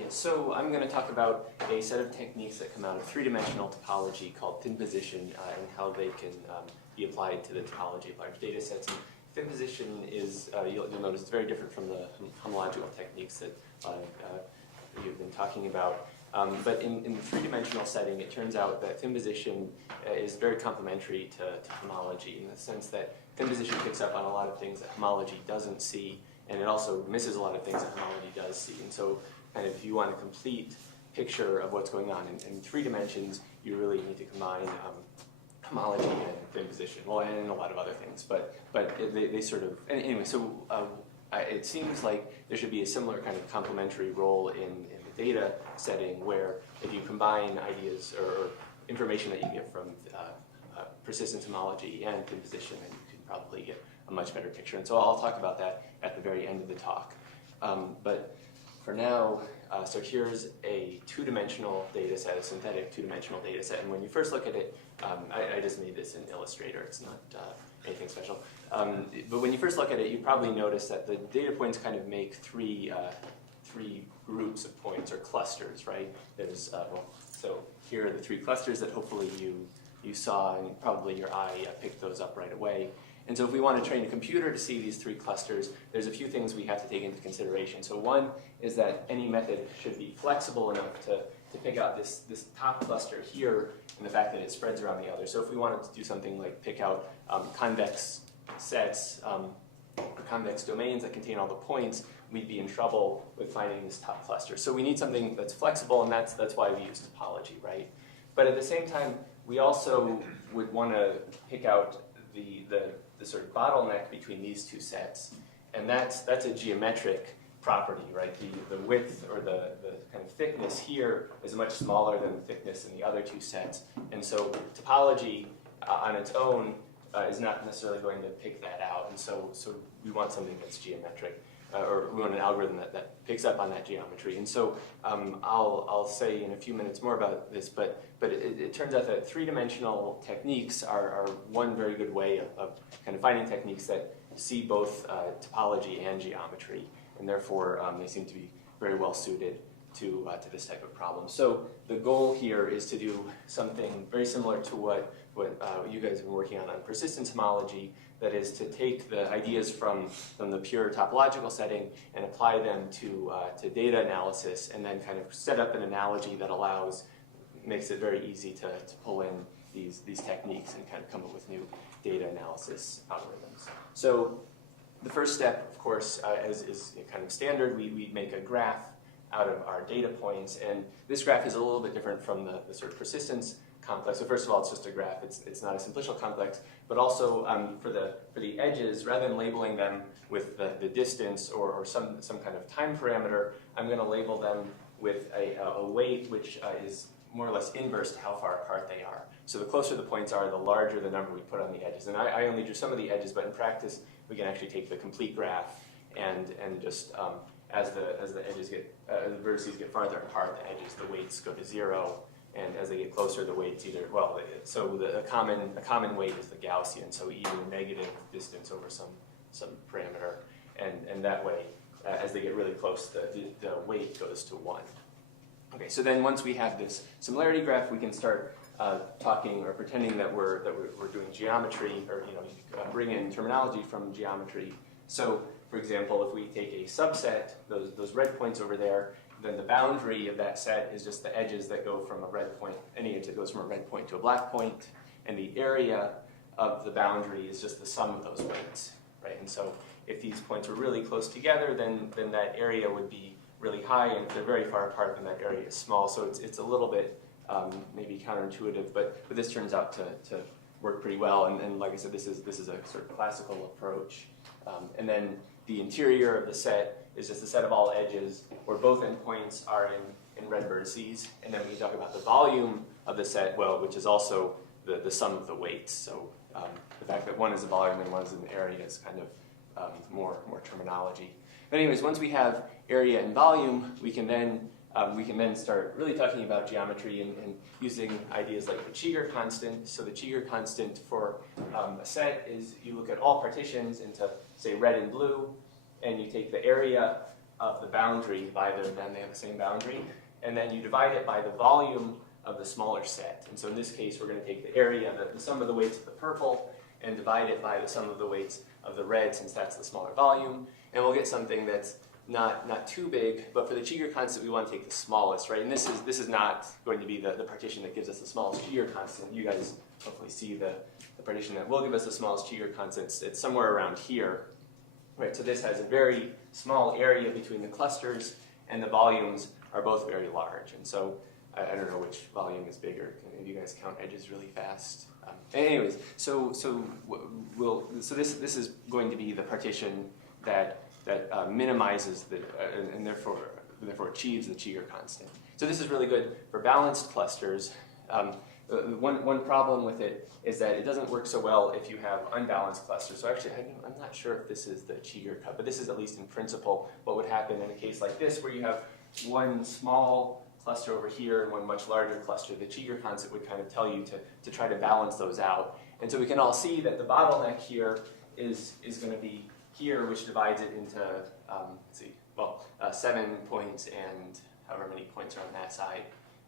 Yes, so I'm going to talk about a set of techniques that come out of three-dimensional topology called thin position and how they can be applied to the topology of large data sets. And thin position is, you'll notice, it's very different from the homological techniques that you've been talking about. But in the three-dimensional setting, it turns out that thin position is very complementary to homology in the sense that thin position picks up on a lot of things that homology doesn't see, and it also misses a lot of things that homology does see. And so kind of if you want a complete picture of what's going on in 3 dimensions, you really need to combine homology and thin position, well, and a lot of other things. But they sort of, anyway, so it seems like there should be a similar kind of complementary role in the data setting where if you combine ideas or information that you get from persistence homology and thin position, then you can probably get a much better picture. And so I'll talk about that at the very end of the talk. But for now, so here's a 2-dimensional data set, a synthetic 2-dimensional data set. And when you first look at it, I just made this in Illustrator. It's not anything special. But when you first look at it, you probably notice that the data points kind of make three groups of points or clusters, right? There's, so here are the 3 clusters that hopefully you saw, and probably your eye picked those up right away. And so if we want to train a computer to see these 3 clusters, there's a few things we have to take into consideration. So one is that any method should be flexible enough to pick out this top cluster here and the fact that it spreads around the other. So if we wanted to do something like pick out convex sets or convex domains that contain all the points, we'd be in trouble with finding this top cluster. So we need something that's flexible, and that's why we use topology, right? But at the same time, we also would want to pick out the sort of bottleneck between these 2 sets, and that's a geometric property, right? The width or the kind of thickness here is much smaller than the thickness in the other 2 sets, and so topology on its own is not necessarily going to pick that out, and so we want something that's geometric, or we want an algorithm that picks up on that geometry. And so I'll say in a few minutes more about this, but it turns out that 3-dimensional techniques are one very good way of kind of finding techniques that see both topology and geometry, and therefore they seem to be very well suited to this type of problem. So the goal here is to do something very similar to what you guys have been working on persistence homology, that is to take the ideas from the pure topological setting and apply them to data analysis, and then kind of set up an analogy that makes it very easy to pull in these techniques and kind of come up with new data analysis algorithms. So the first step, of course, is kind of standard. We make a graph out of our data points, and this graph is a little bit different from the sort of persistence complex. So first of all, it's just a graph. It's not a simplicial complex, but also for the edges, rather than labeling them with the distance or some kind of time parameter, I'm going to label them with a weight which is more or less inverse to how far apart they are. So the closer the points are, the larger the number we put on the edges. And I only drew some of the edges, but in practice, we can actually take the complete graph and just as the edges the vertices get farther apart, the edges, the weights go to 0. And as they get closer, the weights so a common weight is the Gaussian, so even negative distance over some parameter, and that way, as they get really close, the weight goes to 1. Okay, so then once we have this similarity graph, we can start talking or pretending that we're doing geometry, or bring in terminology from geometry. So, for example, if we take a subset, those red points over there, then the boundary of that set is just the edges that go from a red point, any edge that goes from a red point to a black point, and the area of the boundary is just the sum of those weights, right? And so if these points were really close together, then that area would be really high, and if they're very far apart, then that area is small. So it's a little bit maybe counterintuitive, but this turns out to work pretty well. And like I said, this is a sort of classical approach. And then the interior of the set is just a set of all edges where both endpoints are in red vertices. And then we talk about the volume of the set, which is also the sum of the weights. So the fact that one is a volume and one is an area is kind of more terminology. But anyways, once we have area and volume, we can then start really talking about geometry and using ideas like the Cheeger constant. So the Cheeger constant for a set is you look at all partitions into, say, red and blue, and you take the area of the boundary of either of them, they have the same boundary, and then you divide it by the volume of the smaller set. And so in this case, we're going to take the area, the sum of the weights of the purple, and divide it by the sum of the weights of the red, since that's the smaller volume, and we'll get something that's not too big, but for the Cheeger constant, we want to take the smallest, right? And this is not going to be the partition that gives us the smallest Cheeger constant. You guys hopefully see the partition that will give us the smallest Cheeger constant. It's somewhere around here, right? So this has a very small area between the clusters, and the volumes are both very large. And so I don't know which volume is bigger. Can any of you guys count edges really fast? Anyways, so this is going to be the partition that minimizes and therefore achieves the Cheeger constant. So this is really good for balanced clusters. One problem with it is that it doesn't work so well if you have unbalanced clusters. So actually, I'm not sure if this is the Cheeger cut, but this is at least in principle what would happen in a case like this, where you have one small cluster over here and one much larger cluster. The Cheeger constant would kind of tell you to try to balance those out. And so we can all see that the bottleneck here is going to be here, which divides it into, 7 points and however many points are on that side.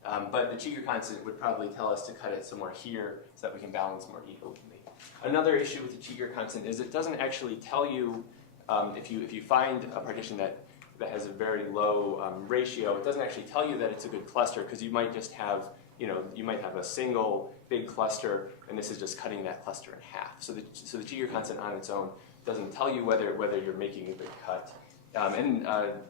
But the Cheeger constant would probably tell us to cut it somewhere here so that we can balance more evenly. Another issue with the Cheeger constant is it doesn't actually tell you, if you find a partition that has a very low ratio, it doesn't actually tell you that it's a good cluster, because you might just have, you might have a single big cluster, and this is just cutting that cluster in half. So the Cheeger constant on its own doesn't tell you whether you're making a good cut.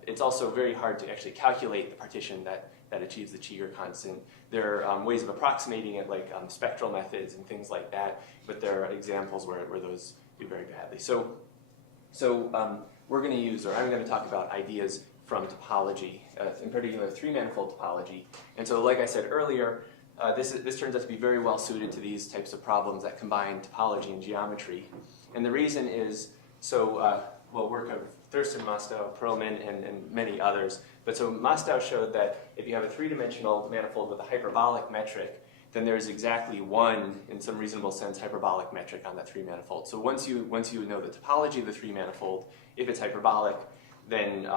It's also very hard to actually calculate the partition that achieves the Cheeger constant. There are ways of approximating it, like spectral methods and things like that, but there are examples where those do very badly. So we're going to use, or I'm going to talk about ideas from topology, in particular three-manifold topology. And so, like I said earlier, this turns out to be very well suited to these types of problems that combine topology and geometry. And the reason is, work of Thurston, Mostow, Perlman, and many others. But so Mostow showed that if you have a three-dimensional manifold with a hyperbolic metric, then there's exactly one, in some reasonable sense, hyperbolic metric on that three-manifold. So once you know the topology of the three-manifold, if it's hyperbolic, then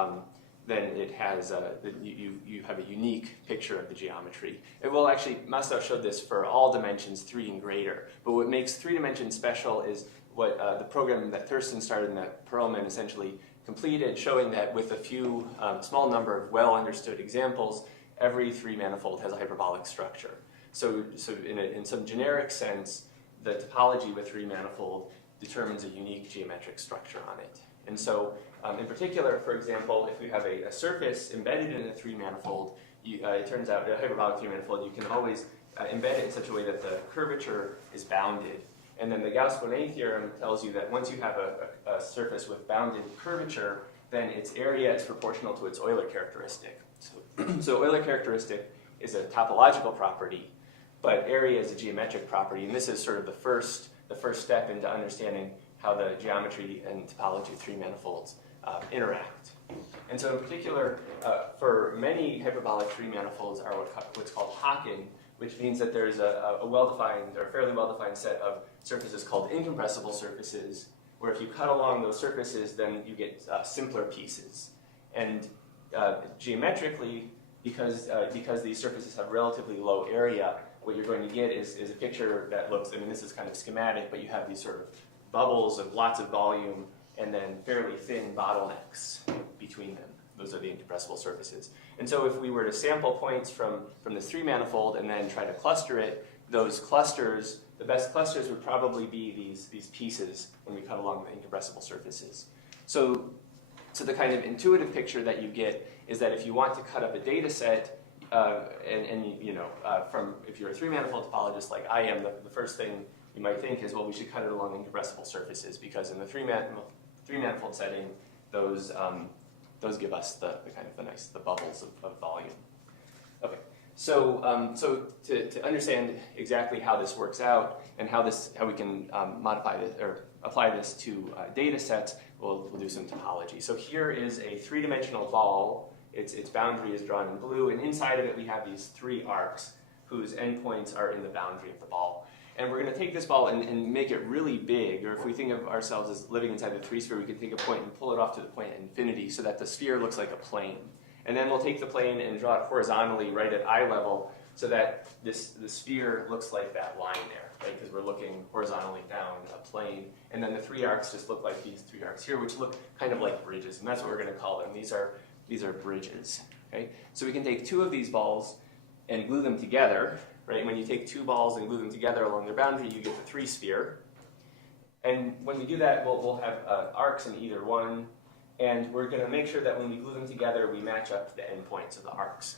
it has you have a unique picture of the geometry. Actually, Mostow showed this for all dimensions 3 and greater. But what makes 3 dimensions special is what the program that Thurston started and that Perlman essentially completed, showing that with a few small number of well-understood examples, every three-manifold has a hyperbolic structure. So in some generic sense, the topology with three-manifold determines a unique geometric structure on it. And so, in particular, for example, if we have a surface embedded in a three-manifold, it turns out a hyperbolic three-manifold, you can always embed it in such a way that the curvature is bounded. And then the Gauss-Bonnet theorem tells you that once you have a surface with bounded curvature, then its area is proportional to its Euler characteristic. So Euler characteristic is a topological property, but area is a geometric property, and this is sort of the first step into understanding how the geometry and topology of three manifolds interact. And so in particular, for many hyperbolic three manifolds are what's called Haken, which means that there's a well-defined or fairly well-defined set of surfaces called incompressible surfaces, where if you cut along those surfaces, then you get simpler pieces. And geometrically, because these surfaces have relatively low area, what you're going to get is a picture that looks, this is kind of schematic, but you have these sort of bubbles of lots of volume and then fairly thin bottlenecks between them. Those are the incompressible surfaces. And so if we were to sample points from this three manifold and then try to cluster it, those clusters, the best clusters would probably be these pieces when we cut along the incompressible surfaces. So the kind of intuitive picture that you get is that if you want to cut up a data set, if you're a three-manifold topologist like I am, the first thing you might think is, well, we should cut it along incompressible surfaces, because in the three-manifold setting, those give us the bubbles of volume. Okay, so to understand exactly how this works out and how we can modify this or apply this to data sets, we'll do some topology. So here is a three-dimensional ball. Its boundary is drawn in blue, and inside of it we have these three arcs whose endpoints are in the boundary of the ball. And we're going to take this ball and make it really big, or if we think of ourselves as living inside the three sphere, we can take a point and pull it off to the point at infinity so that the sphere looks like a plane. And then we'll take the plane and draw it horizontally right at eye level so that the sphere looks like that line there, right? Because we're looking horizontally down a plane. And then the three arcs just look like these three arcs here, which look kind of like bridges. And that's what we're going to call them. These are bridges, okay? So we can take two of these balls and glue them together, right? When you take two balls and glue them together along their boundary, you get the three sphere. And when we do that, we'll have arcs in either one. And we're going to make sure that when we glue them together, we match up to the endpoints of the arcs.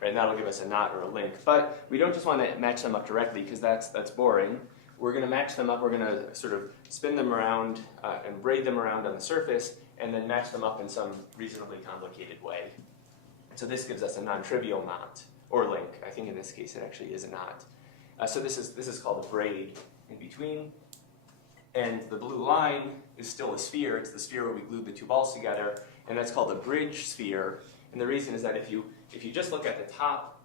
Right? And that'll give us a knot or a link. But we don't just want to match them up directly because that's boring. We're going to match them up. We're going to sort of spin them around and braid them around on the surface and then match them up in some reasonably complicated way. So this gives us a non-trivial knot or link. I think in this case it actually is a knot. So this is called a braid in between. And the blue line is still a sphere. It's the sphere where we glued the two balls together, and that's called a bridge sphere. And the reason is that if you just look at the top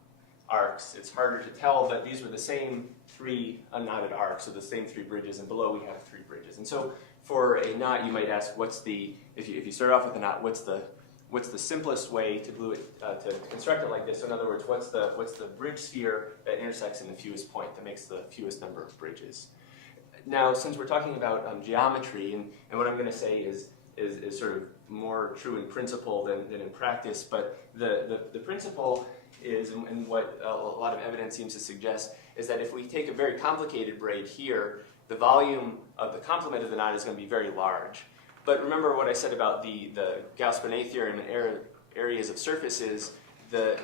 arcs, it's harder to tell that these were the same three unknotted arcs, so the same three bridges, and below we have three bridges. And so for a knot, you might ask, if you start off with a knot, what's the simplest way to glue it, to construct it like this? So in other words, what's the bridge sphere that intersects in the fewest point, that makes the fewest number of bridges? Now, since we're talking about geometry, and what I'm going to say is sort of more true in principle than in practice, but the principle is, and what a lot of evidence seems to suggest, is that if we take a very complicated braid here, the volume of the complement of the knot is going to be very large. But remember what I said about the Gauss-Bonnet theorem and areas of surfaces.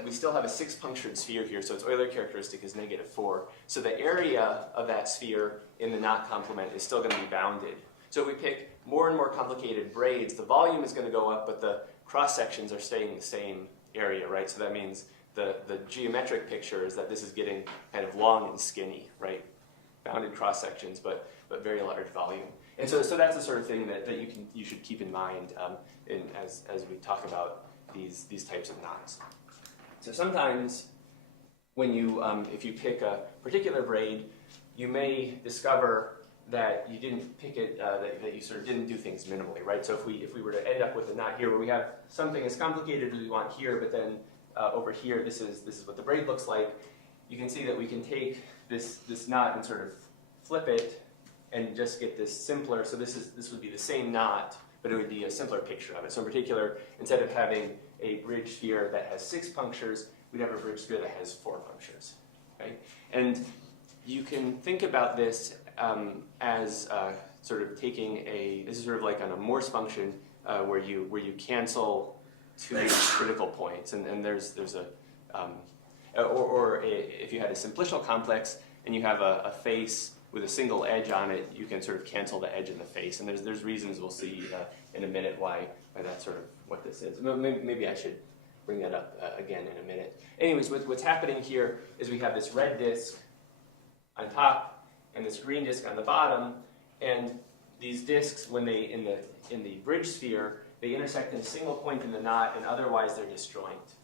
We still have a 6-punctured sphere here, so its Euler characteristic is -4. So the area of that sphere in the knot complement is still going to be bounded. So if we pick more and more complicated braids, the volume is going to go up, but the cross-sections are staying the same area, right? So that means the geometric picture is that this is getting kind of long and skinny, right? Bounded cross-sections, but very large volume. And so that's the sort of thing that you should keep in mind as we talk about these types of knots. So sometimes when if you pick a particular braid, you may discover that you didn't pick it, that you sort of didn't do things minimally, right? So if we were to end up with a knot here where we have something as complicated as we want here, but then over here this is what the braid looks like, you can see that we can take this knot and sort of flip it and just get this simpler. So this would be the same knot, but it would be a simpler picture of it. So in particular, instead of having a bridge sphere that has 6 punctures, we'd have a bridge sphere that has 4 punctures, right? And you can think about this as sort of taking this is sort of like on a Morse function where you cancel 2 critical points, and there's a if you had a simplicial complex and you have a face with a single edge on it, you can sort of cancel the edge in the face, and there's reasons we'll see in a minute why that's sort of what this is. Maybe I should bring that up again in a minute. Anyways, what's happening here is we have this red disk on top and this green disk on the bottom, and these disks, when they in the bridge sphere, they intersect in a single point in the knot, and otherwise they're disjoint.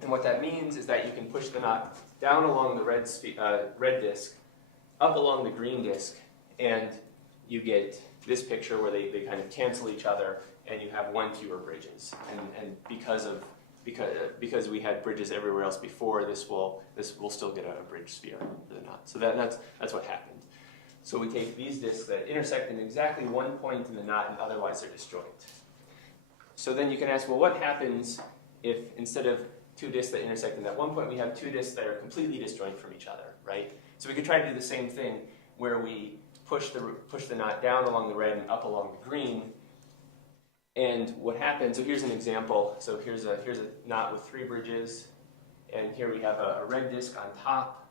And what that means is that you can push the knot down along the red disk, up along the green disk, and you get this picture where they kind of cancel each other, and you have 1 fewer bridges. And because we had bridges everywhere else before, this will still get a bridge sphere for the knot. So that's what happened. So we take these disks that intersect in exactly 1 point in the knot, and otherwise they're disjoint. So then you can ask, well, what happens if instead of 2 disks that intersect in that 1 point, we have 2 disks that are completely disjoint from each other, right? So we could try to do the same thing where we push the knot down along the red and up along the green. And what happens, so here's an example. So here's a knot with 3 bridges, and here we have a red disk on top,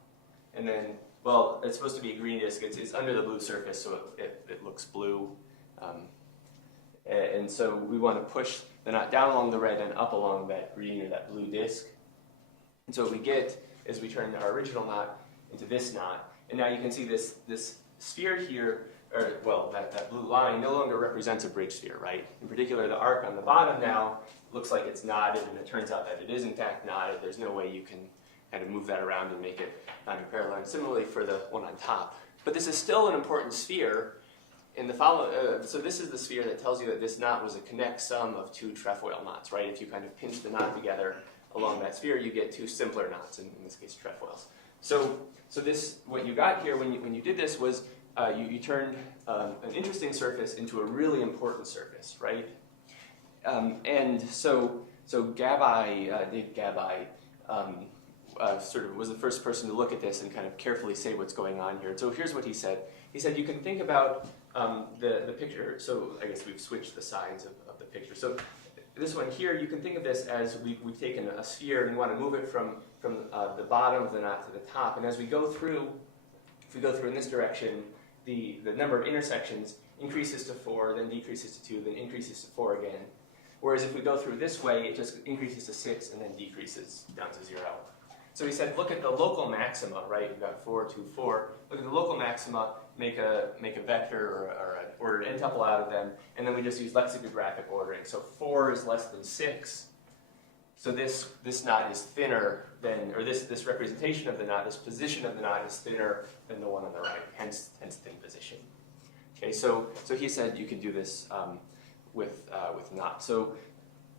and then, well, it's supposed to be a green disk. It's under the blue surface, so it looks blue. And so we want to push the knot down along the red and up along that green or that blue disk. And so what we get is we turn our original knot into this knot. And now you can see this sphere here, or well, that blue line no longer represents a bridge sphere, right? In particular, the arc on the bottom now looks like it's knotted, and it turns out that it is in fact knotted. There's no way you can kind of move that around and make it non-parallel. And similarly for the one on top. But this is still an important sphere. In the so this is the sphere that tells you that this knot was a connect sum of two trefoil knots, right? If you kind of pinch the knot together along that sphere, you get two simpler knots, in this case trefoils. So this, what you got here when you did this was you turned an interesting surface into a really important surface, right? And so Gabai, Dave Gabai, sort of was the first person to look at this and kind of carefully say what's going on here. So here's what he said. He said you can think about the picture. So I guess we've switched the sides of the picture. So this one here, you can think of this as we've taken a sphere and we want to move it from the bottom of the knot to the top. And as we go through, if we go through in this direction, the number of intersections increases to 4, then decreases to 2, then increases to 4 again. Whereas if we go through this way, it just increases to 6 and then decreases down to 0. So he said, look at the local maxima, right? We've got 4, 2, 4. Look at the local maxima, make a vector or an ordered n-tuple out of them, and then we just use lexicographic ordering. So 4 is less than 6. So this knot is thinner than, or this representation of the knot, this position of the knot is thinner than the one on the right, hence thin position. Okay, so he said you can do this with knots. So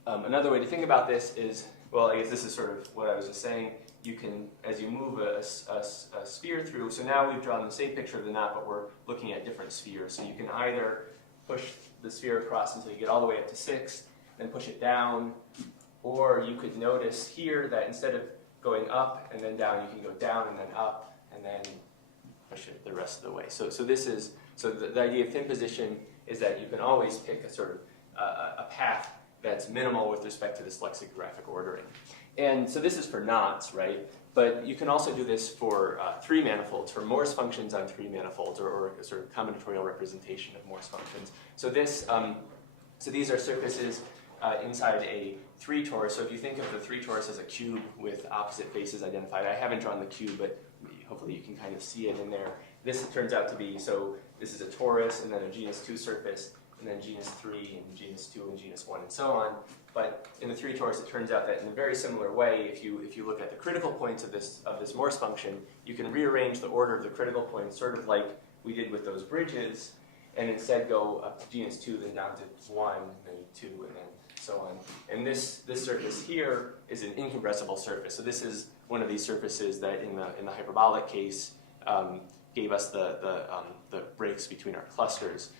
another way to think about this is, well, I guess this is sort of what I was just saying. You can, as you move a sphere through, so now we've drawn the same picture of the knot, but we're looking at different spheres. So you can either push the sphere across until you get all the way up to 6, then push it down, or you could notice here that instead of going up and then down, you can go down and then up, and then push it the rest of the way. So the idea of thin position is that you can always pick a sort of a path that's minimal with respect to this lexicographic ordering. And so this is for knots, right? But you can also do this for 3 manifolds, for Morse functions on 3 manifolds, or a sort of combinatorial representation of Morse functions. So this, so these are surfaces inside a 3 torus. So if you think of the 3 torus as a cube with opposite faces identified, I haven't drawn the cube, but hopefully you can kind of see it in there. This turns out to be, so this is a torus, and then a genus 2 surface, and then genus 3, and genus 2, and genus 1, and so on. But in the 3 torus, it turns out that in a very similar way, if you look at the critical points of this Morse function, you can rearrange the order of the critical points, sort of like we did with those bridges, and instead go up to genus 2, then down to 1, then 2, and then so on. And this surface here is an incompressible surface. So this is one of these surfaces that in the hyperbolic case gave us the breaks between our clusters.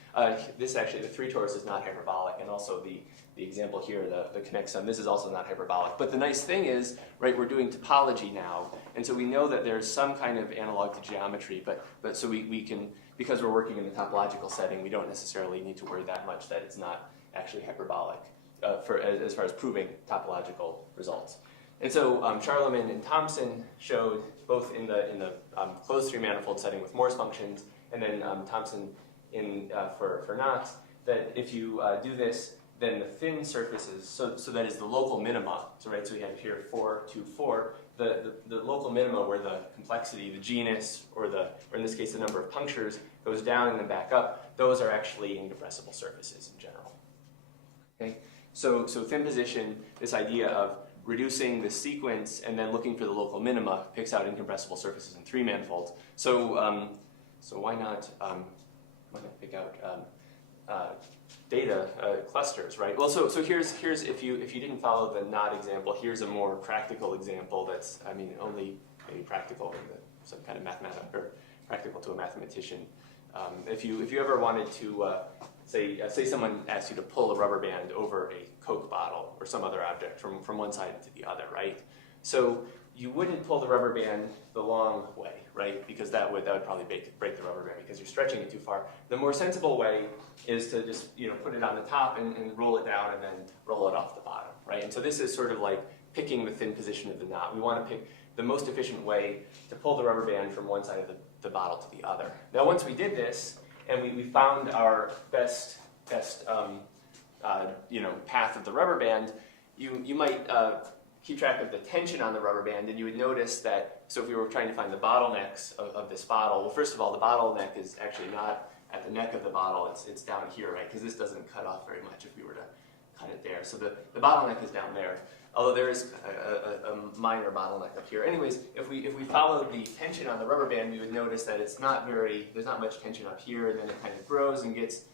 This actually, the 3 torus is not hyperbolic, and also the example here, the connect sum, this is also not hyperbolic. But the nice thing is, right, we're doing topology now, and so we know that there's some kind of analog to geometry, but so we can, because we're working in the topological setting, we don't necessarily need to worry that much that it's not actually hyperbolic as far as proving topological results. And so Charleman and Thompson showed both in the closed 3 manifold setting with Morse functions, and then Thompson for knots, that if you do this, then the thin surfaces, so that is the local minima, so right, so we have here 4, 2, 4, the local minima where the complexity, the genus, or in this case the number of punctures, goes down and then back up, those are actually incompressible surfaces in general. Okay, so thin position, this idea of reducing the sequence and then looking for the local minima picks out incompressible surfaces in 3 manifolds. So why not pick out data clusters, right? Well, so here's if you didn't follow the knot example, here's a more practical example that's, I mean, only maybe practical in some kind of mathematical, or practical to a mathematician. If you ever wanted to say someone asked you to pull a rubber band over a Coke bottle or some other object from one side to the other, right? So you wouldn't pull the rubber band the long way, right? Because that would probably break the rubber band because you're stretching it too far. The more sensible way is to just put it on the top and roll it down and then roll it off the bottom, right? And so this is sort of like picking the thin position of the knot. We want to pick the most efficient way to pull the rubber band from one side of the bottle to the other. Now, once we did this and we found our best path of the rubber band, you might keep track of the tension on the rubber band, and you would notice that, so if we were trying to find the bottlenecks of this bottle, well, first of all, the bottleneck is actually not at the neck of the bottle, it's down here, right? Because this doesn't cut off very much if we were to cut it there. So the bottleneck is down there. although there is a minor bottleneck up here. Anyways, if we follow the tension on the rubber band, we would notice that there's not much tension up here, and then it kind of grows and gets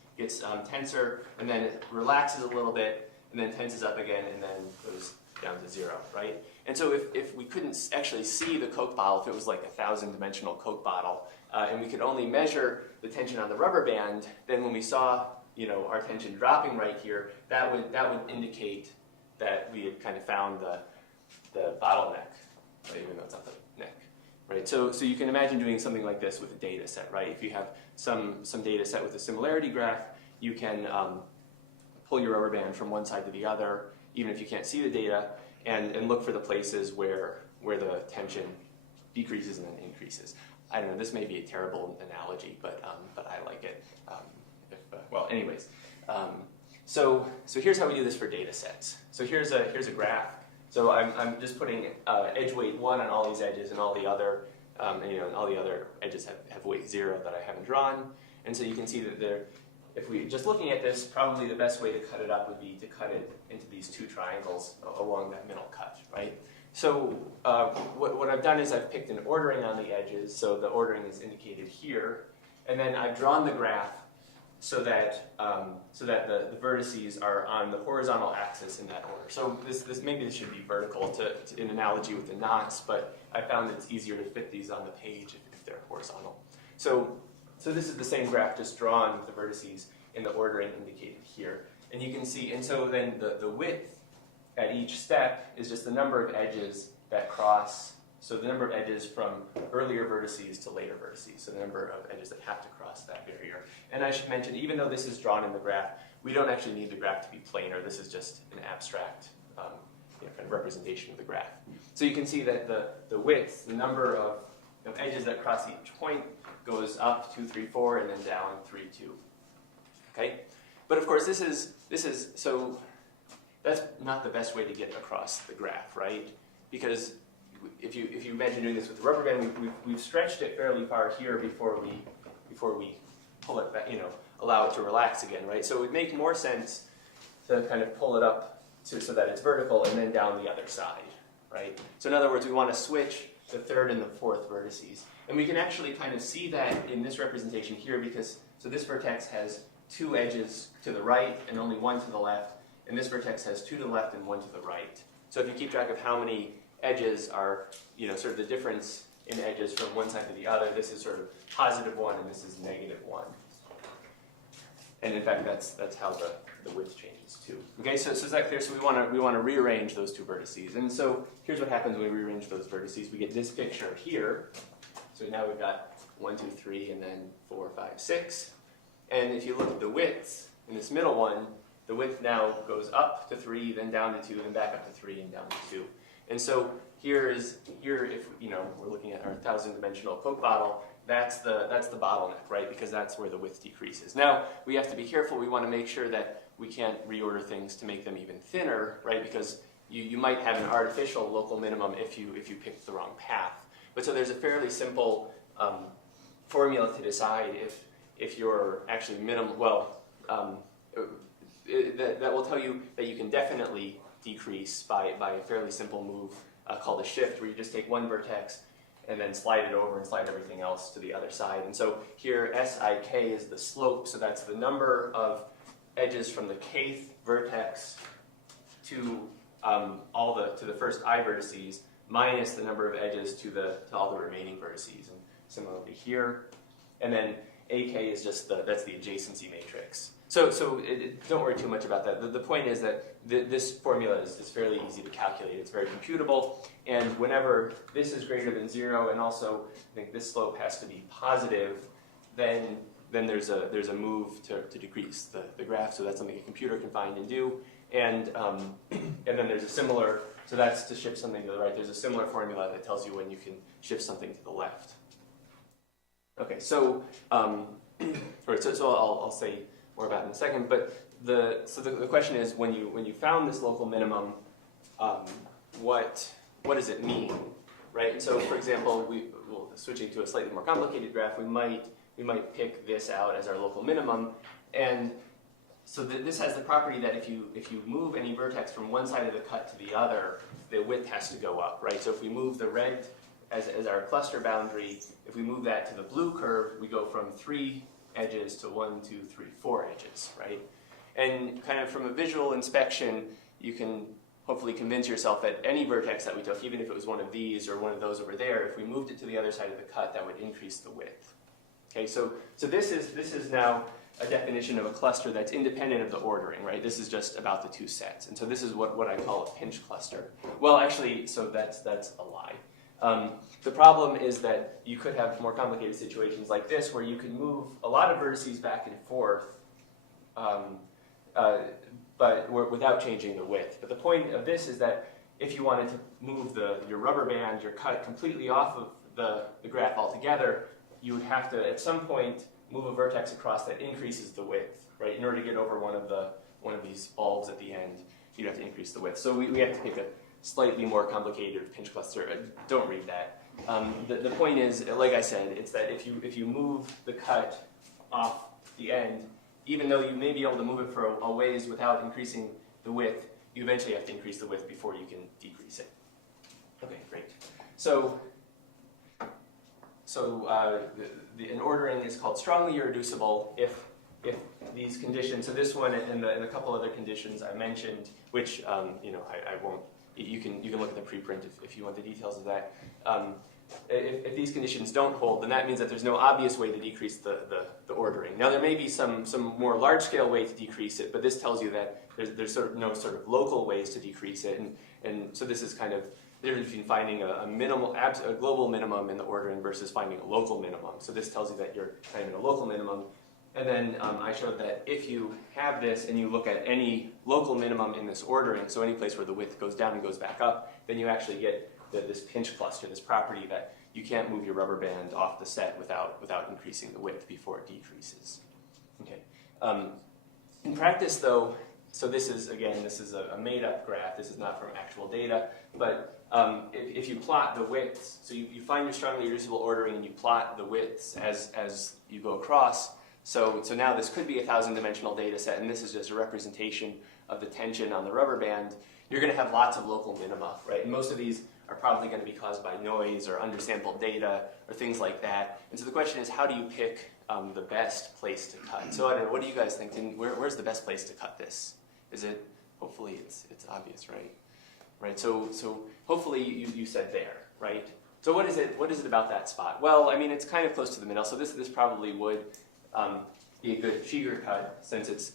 tenser, and then it relaxes a little bit, and then tenses up again, and then goes down to 0, right? And so if we couldn't actually see the Coke bottle, if it was like a 1,000-dimensional Coke bottle, and we could only measure the tension on the rubber band, then when we saw our tension dropping right here, that would indicate that we had kind of found the bottleneck, right? Even though it's not the neck, right? So you can imagine doing something like this with a data set, right? If you have some data set with a similarity graph, you can pull your rubber band from one side to the other, even if you can't see the data, and look for the places where the tension decreases and then increases. I don't know, this may be a terrible analogy, but I like it. Well, anyways, so here's how we do this for data sets. So here's a graph. So I'm just putting edge weight 1 on all these edges, and all the other all the other edges have weight 0 that I haven't drawn. And so you can see that if we just looking at this, probably the best way to cut it up would be to cut it into these 2 triangles along that middle cut, right? So what I've done is I've picked an ordering on the edges, so the ordering is indicated here, and then I've drawn the graph so that the vertices are on the horizontal axis in that order. So maybe this should be vertical in analogy with the knots, but I found it's easier to fit these on the page if they're horizontal. So this is the same graph, just drawn with the vertices in the ordering indicated here. And you can see, and so then the width at each step is just the number of edges that cross, so the number of edges from earlier vertices to later vertices, so the number of edges that have to cross that barrier. And I should mention, even though this is drawn in the graph, we don't actually need the graph to be planar. This is just an abstract kind of representation of the graph. So you can see that the width, the number of edges that cross each point, goes up 2, 3, 4, and then down 3, 2. Okay? But of course, this is so that's not the best way to get across the graph, right? Because if you imagine doing this with the rubber band, we've stretched it fairly far here before we pull it back, allow it to relax again, right? So it would make more sense to kind of pull it up so that it's vertical and then down the other side, right? So in other words, we want to switch the 3rd and the 4th vertices. And we can actually kind of see that in this representation here because, so this vertex has 2 edges to the right and only 1 to the left, and this vertex has 2 to the left and 1 to the right. So if you keep track of how many edges are, sort of the difference in edges from one side to the other, this is sort of +1 and this is -1. And in fact, that's how the width changes too. Okay, so is that clear? So we want to rearrange those 2 vertices. And so here's what happens when we rearrange those vertices. We get this picture here. So now we've got 1, 2, 3, and then 4, 5, 6. And if you look at the widths in this middle one, the width now goes up to 3, then down to 2, then back up to 3, and down to 2. And so here if we're looking at our 1,000-dimensional Coke bottle, that's the bottleneck, right? Because that's where the width decreases. Now we have to be careful. We want to make sure that we can't reorder things to make them even thinner, right? Because you might have an artificial local minimum if you picked the wrong path. But so there's a fairly simple formula to decide if you're actually that will tell you that you can definitely decrease by a fairly simple move called a shift, where you just take one vertex and then slide it over and slide everything else to the other side. And so here SIK is the slope, so that's the number of edges from the kth vertex to the first I vertices minus the number of edges to all the remaining vertices. And similarly here, and then AK is just that's the adjacency matrix. So don't worry too much about that. The point is that this formula is fairly easy to calculate. It's very computable, and whenever this is greater than 0, and also I think this slope has to be positive, then there's a move to decrease the graph. So that's something a computer can find and do. And then there's a similar. So that's to shift something to the right. There's a similar formula that tells you when you can shift something to the left. Okay, so I'll say more about it in a second. But the question is, when you found this local minimum, what does it mean, right? And so, for example, switching to a slightly more complicated graph, we might pick this out as our local minimum, and this has the property that if you move any vertex from one side of the cut to the other, the width has to go up, right? So if we move the red as our cluster boundary, if we move that to the blue curve, we go from 3 edges to 1, 2, 3, 4 edges, right? And kind of from a visual inspection, you can hopefully convince yourself that any vertex that we took, even if it was one of these or one of those over there, if we moved it to the other side of the cut, that would increase the width. Okay, so this is now a definition of a cluster that's independent of the ordering, right? This is just about the 2 sets. And so this is what I call a pinch cluster. Well, actually, so that's a lie. The problem is that you could have more complicated situations like this where you can move a lot of vertices back and forth, but without changing the width. But the point of this is that if you wanted to move your rubber band, your cut completely off of the graph altogether, you would have to, at some point, move a vertex across that increases the width, right? In order to get over one of these bulbs at the end, you'd have to increase the width. So we have to pick a slightly more complicated pinch cluster. Don't read that. The point is, like I said, it's that if you move the cut off the end, even though you may be able to move it for a ways without increasing the width, you eventually have to increase the width before you can decrease it. Okay, great. So an ordering is called strongly irreducible if these conditions, so this one and a couple other conditions I mentioned, which I won't, you can look at the preprint if you want the details of that. If these conditions don't hold, then that means that there's no obvious way to decrease the ordering. Now there may be some more large-scale way to decrease it, but this tells you that there's sort of no sort of local ways to decrease it, and so this is kind of the difference between finding a global minimum in the ordering versus finding a local minimum. So this tells you that you're kind of in a local minimum. And then I showed that if you have this and you look at any local minimum in this ordering, so any place where the width goes down and goes back up, then you actually get this pinch cluster, this property that you can't move your rubber band off the set without increasing the width before it decreases. Okay. In practice, though, so this is a made-up graph. This is not from actual data, but if you plot the widths, so you find your strongly irreducible ordering and you plot the widths as you go across. So now this could be a 1,000-dimensional data set, and this is just a representation of the tension on the rubber band. You're going to have lots of local minima, right? And most of these are probably going to be caused by noise or undersampled data or things like that. And so the question is, how do you pick the best place to cut? So I don't know, what do you guys think? Where's the best place to cut this? Is it, hopefully it's obvious, right? Right. So hopefully you said there, right? So what is it about that spot? Well, I mean, it's kind of close to the middle, so this probably would be a good Shiger cut since it's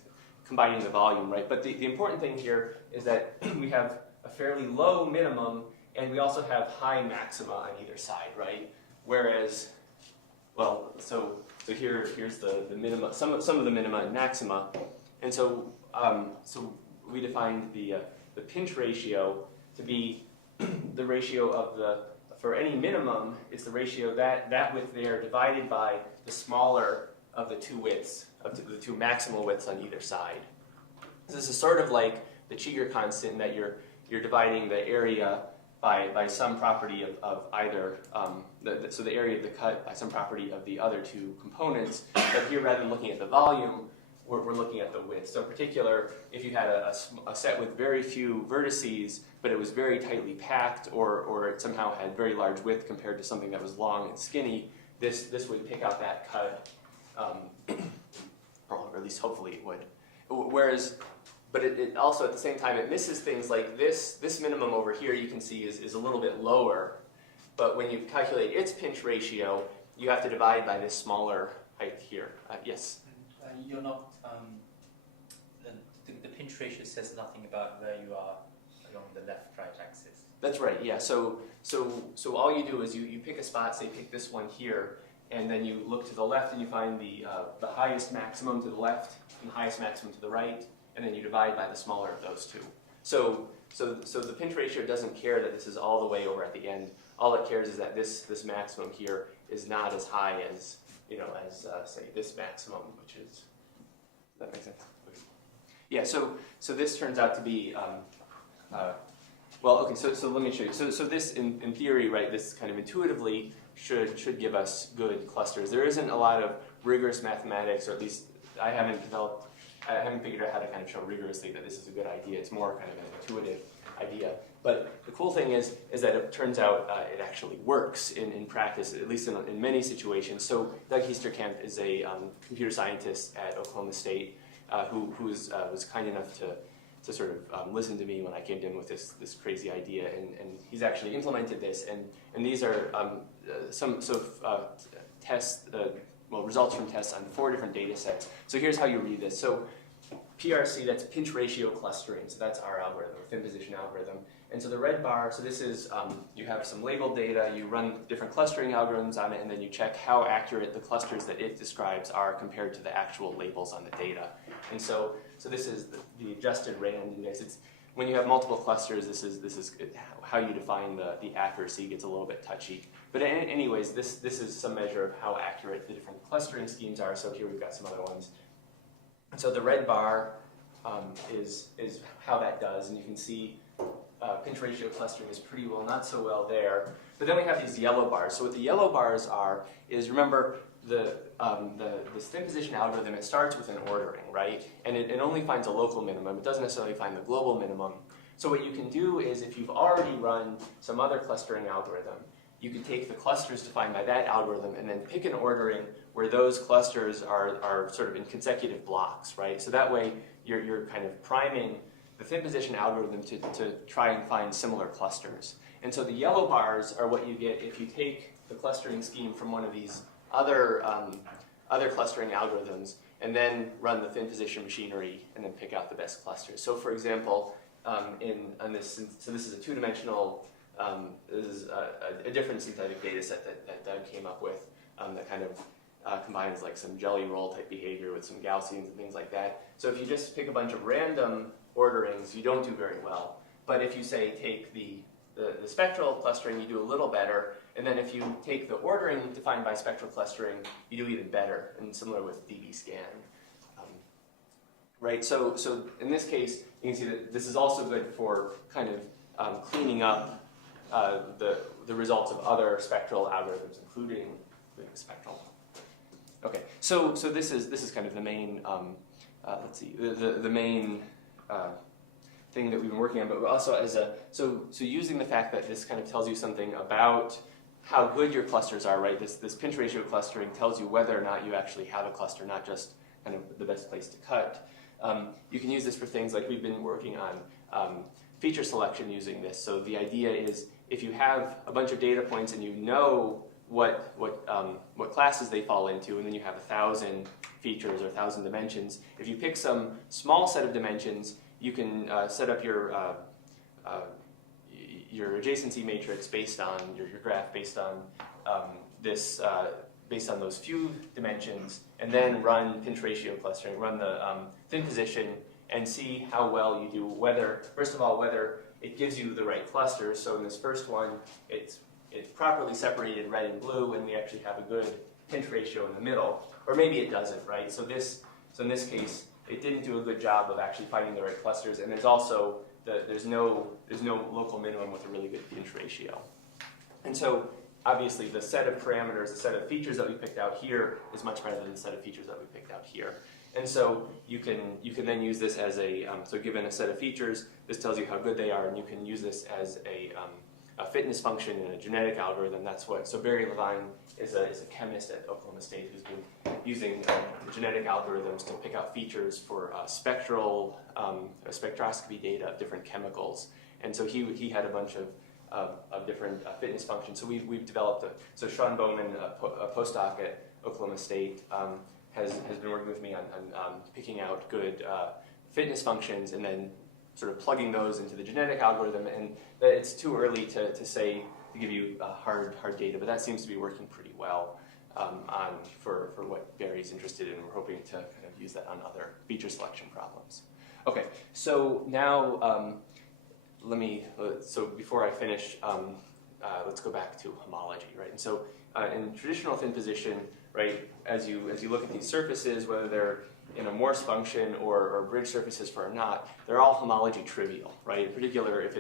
combining the volume, right? But the important thing here is that we have a fairly low minimum and we also have high maxima on either side, right? Whereas, well, so here's the minima, some of the minima and maxima, and so we defined the pinch ratio to be the ratio of for any minimum, it's the ratio that width there divided by the smaller of the 2 widths, of the 2 maximal widths on either side. So this is sort of like the Cheeger constant, that you're dividing the area by some property of either, so the area of the cut by some property of the other 2 components. But here, rather than looking at the volume, we're looking at the width. So in particular, if you had a set with very few vertices, but it was very tightly packed, or it somehow had very large width compared to something that was long and skinny, this would pick out that cut, or at least hopefully it would. Whereas, but it also at the same time, it misses things like this minimum over here you can see is a little bit lower, but when you calculate its pinch ratio, you have to divide by this smaller height here. Yes? You're not, the pinch ratio says nothing about where you are along the left-right axis. That's right, yeah. So all you do is you pick a spot, say pick this one here, and then you look to the left and you find the highest maximum to the left and the highest maximum to the right, and then you divide by the smaller of those 2. So the pinch ratio doesn't care that this is all the way over at the end. All it cares is that this maximum here is not as high as, say this maximum, which is, does that make sense? Okay. Yeah, so this turns out to be, well, okay, so let me show you. So this, in theory, right, this kind of intuitively should give us good clusters. There isn't a lot of rigorous mathematics, or at least I haven't developed I haven't figured out how to kind of show rigorously that this is a good idea. It's more kind of an intuitive idea. But the cool thing is that it turns out it actually works in practice, at least in many situations. So Doug Heasterkamp is a computer scientist at Oklahoma State who was kind enough to sort of listen to me when I came to him with this crazy idea, and he's actually implemented this. And these are some tests, results from tests on 4 different data sets. So here's how you read this. So PRC, that's pinch ratio clustering. So that's our algorithm, our thin position algorithm. And so the red bar, so this is, you have some labeled data, you run different clustering algorithms on it, and then you check how accurate the clusters that it describes are compared to the actual labels on the data. And so this is the adjusted rand index. It's, when you have multiple clusters, this is how you define the accuracy gets a little bit touchy. But anyways, this is some measure of how accurate the different clustering schemes are. So here we've got some other ones. So the red bar is how that does, and you can see pinch ratio clustering is pretty well, not so well there. But then we have these yellow bars. So what the yellow bars are is, remember, the thin position algorithm, it starts with an ordering, right? And it only finds a local minimum. It doesn't necessarily find the global minimum. So what you can do is, if you've already run some other clustering algorithm, you can take the clusters defined by that algorithm and then pick an ordering where those clusters are sort of in consecutive blocks, right? So that way you're kind of priming the thin position algorithm to try and find similar clusters. And so the yellow bars are what you get if you take the clustering scheme from one of these other clustering algorithms and then run the thin position machinery and then pick out the best clusters. So for example, this is a 2-dimensional, this is a different synthetic data set that Doug came up with that kind of combines like some jelly roll type behavior with some Gaussians and things like that. So if you just pick a bunch of random orderings, you don't do very well. But if you say take the spectral clustering, you do a little better. And then if you take the ordering defined by spectral clustering, you do even better. And similar with dbScan. Right, so in this case, you can see that this is also good for kind of cleaning up the results of other spectral algorithms, including spectral. Okay, so this is kind of the main let's see, the main thing that we've been working on, but also as so using the fact that this kind of tells you something about how good your clusters are, right? This pinch ratio clustering tells you whether or not you actually have a cluster, not just kind of the best place to cut. You can use this for things like we've been working on feature selection using this. So the idea is, if you have a bunch of data points and you know what classes they fall into, and then you have 1,000 features or 1,000 dimensions, if you pick some small set of dimensions, you can set up your adjacency matrix based on your graph based on based on those few dimensions, and then run pinch ratio clustering, run the thin position, and see how well you do. Whether, first of all, whether it gives you the right clusters. So in this first one, it's properly separated red and blue, and we actually have a good pinch ratio in the middle. Or maybe it doesn't, right? So in this case, it didn't do a good job of actually finding the right clusters, and there's also there's no local minimum with a really good pinch ratio. And so obviously the set of parameters, the set of features that we picked out here is much better than the set of features that we picked out here. And so you can then use this as so given a set of features, this tells you how good they are, and you can use this as a fitness function in a genetic algorithm. That's what, so Barry Levine is a chemist at Oklahoma State who's been using genetic algorithms to pick out features for spectroscopy data of different chemicals. And so he had a bunch of different fitness functions. So we've developed so Sean Bowman, a postdoc at Oklahoma State, has been working with me on picking out good fitness functions and then sort of plugging those into the genetic algorithm. And it's too early to give you hard data, but that seems to be working pretty well for what Barry's interested in. We're hoping to kind of use that on other feature selection problems. Okay, so now so before I finish, let's go back to homology, right? And so in traditional thin position, right, as you look at these surfaces, whether they're in a Morse function or bridge surfaces for a knot, they're all homology trivial, right? In particular, if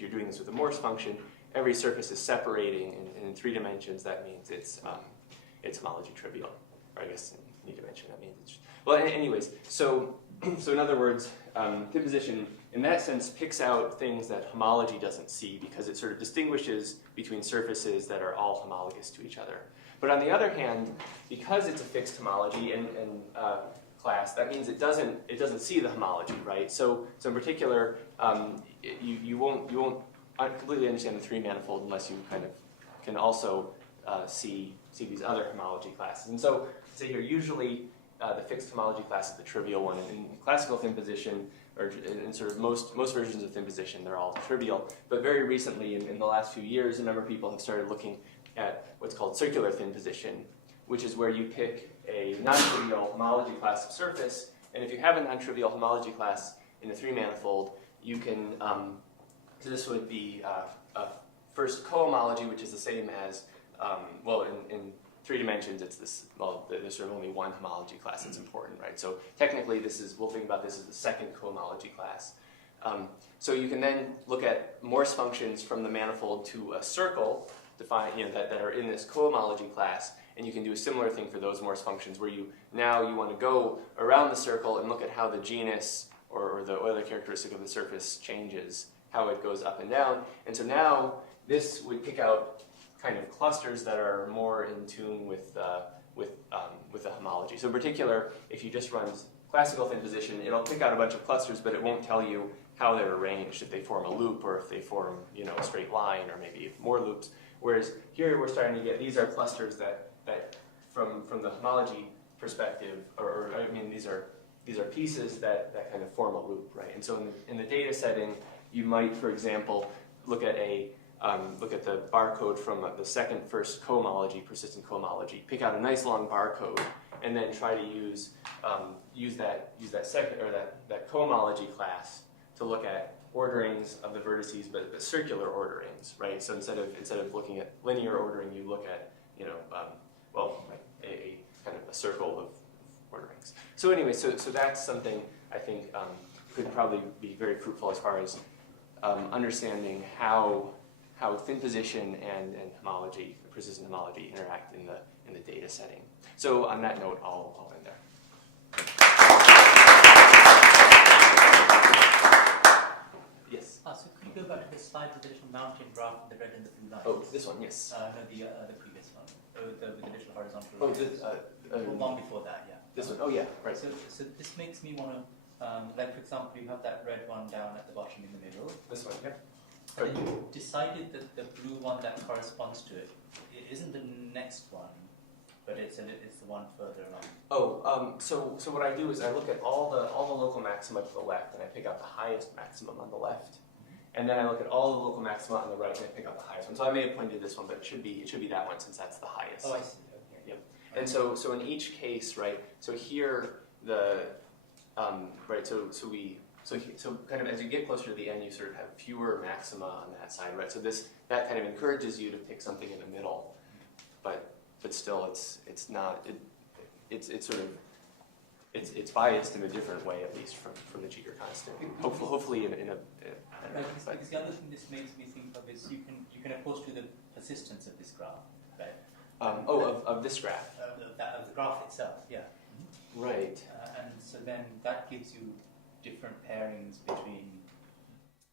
you're doing this with a Morse function, every surface is separating in 3 dimensions. That means it's homology trivial, or I guess need to mention. I mean, well, anyways, so in other words, thin position in that sense picks out things that homology doesn't see because it sort of distinguishes between surfaces that are all homologous to each other. But on the other hand, because it's a fixed homology and class, that means it doesn't see the homology, right? So in particular, you won't completely understand the three manifold unless you kind of can also see these other homology classes. And so say here, usually the fixed homology class is the trivial one. And in classical thin position, or in sort of most versions of thin position, they're all trivial. But very recently, in the last few years, a number of people have started looking at what's called circular thin position, which is where you pick a non-trivial homology class of surface, and if you have a non-trivial homology class in a three manifold, you can, so this would be a first cohomology, which is the same as, well, in 3 dimensions, it's this, well, there's sort of only one homology class that's important, right? So technically, we'll think about this as the second cohomology class. So you can then look at Morse functions from the manifold to a circle, that are in this cohomology class, and you can do a similar thing for those Morse functions where you want to go around the circle and look at how the genus or the Euler characteristic of the surface changes, how it goes up and down. And so now this would pick out kind of clusters that are more in tune with the homology. So in particular, if you just run classical thin position, it'll pick out a bunch of clusters, but it won't tell you how they're arranged, if they form a loop or if they form a straight line or maybe more loops. Whereas here we're starting to get, these are clusters that from the homology perspective, or I mean these are pieces that kind of form a loop, right? And so in the data setting, you might, for example, look at the barcode from the first cohomology, persistent cohomology, pick out a nice long barcode, and then try to use that second or that cohomology class to look at orderings of the vertices, but circular orderings, right? So instead of looking at linear ordering, you look at a kind of a circle of orderings. So anyway, so that's something I think could probably be very fruitful as far as understanding how thin position and homology, persistent homology, interact in the data setting. So on that note, I'll end there. Yes. So could you go back to the slide with the little mountain graph, the red and the blue lines? Oh, this one, yes. No, the previous one. With the little horizontal Oh, lines. this, One before that, yeah. This one. Oh, yeah. Right. So this makes me want to, like for example, you have that red one down at the bottom in the middle. This one. Yeah. And then you decided that the blue one that corresponds to it isn't the next one, but it's the one further along. Oh, so what I do is I look at all the local maxima to the left, and I pick out the highest maximum on the left, and then I look at all the local maxima on the right, and I pick out the highest one. So I may have pointed this one, but it should be that one since that's the highest. Oh, I see. Okay. Yep. And so in each case, right? So here right. So kind of as you get closer to the end, you sort of have fewer maxima on that side, right? So that kind of encourages you to pick something in the middle, but still it's it's biased in a different way, at least from the Cheeger constant. Hopefully in a because the other thing this makes me think of is you can of course do the persistence of this graph, right? Of this graph. Of the graph itself, yeah. Right. And so then that gives you different pairings between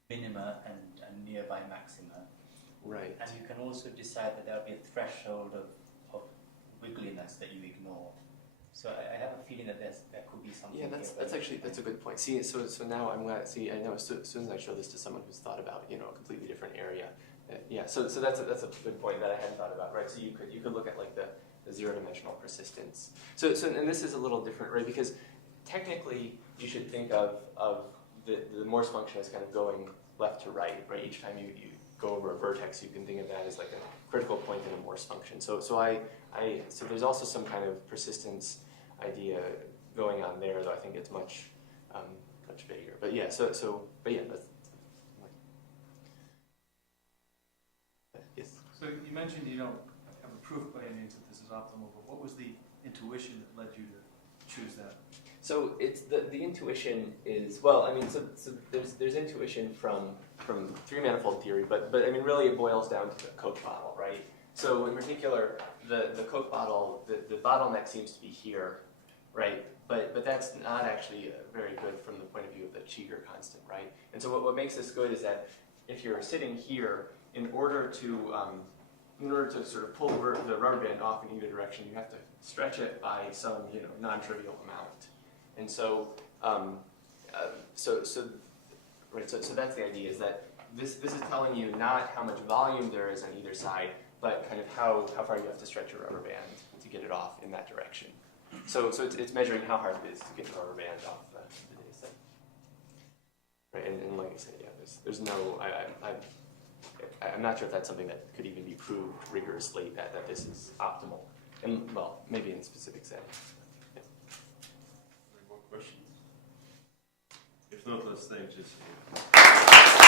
minima and nearby maxima. Right. And you can also decide that there'll be a threshold of wiggliness that you ignore. So I have a feeling that there could be something. Yeah, that's a good point. See, so now I'm glad. See, I know as soon as I show this to someone who's thought about a completely different area. Yeah. So that's a good point that I hadn't thought about. Right. So you could look at like the zero-dimensional persistence. So and this is a little different, right? Because technically you should think of the Morse function as kind of going left to right. Each time you go over a vertex, you can think of that as like a critical point in a Morse function. So there's also some kind of persistence idea going on there, though I think it's much bigger. But yeah, but yeah, that's yes. So you mentioned you don't have a proof by any means that this is optimal, but what was the intuition that led you to choose that? So it's the intuition is, well, I mean, so there's intuition from three manifold theory, but I mean really it boils down to the Koch bottle, right? So in particular, the Koch bottle, the bottleneck seems to be here, right? But that's not actually very good from the point of view of the Cheeger constant, right? And so what makes this good is that if you're sitting here, in order to sort of pull the rubber band off in either direction, you have to stretch it by some non-trivial amount. And so so that's the idea, is that this is telling you not how much volume there is on either side, but kind of how far you have to stretch your rubber band to get it off in that direction. So it's measuring how hard it is to get the rubber band off the data set. Right, and like I said, yeah, there's no, I'm not sure if that's something that could even be proved rigorously that this is optimal. And well, maybe in specific settings. Yeah. Any more questions? If not, let's thank Jesse.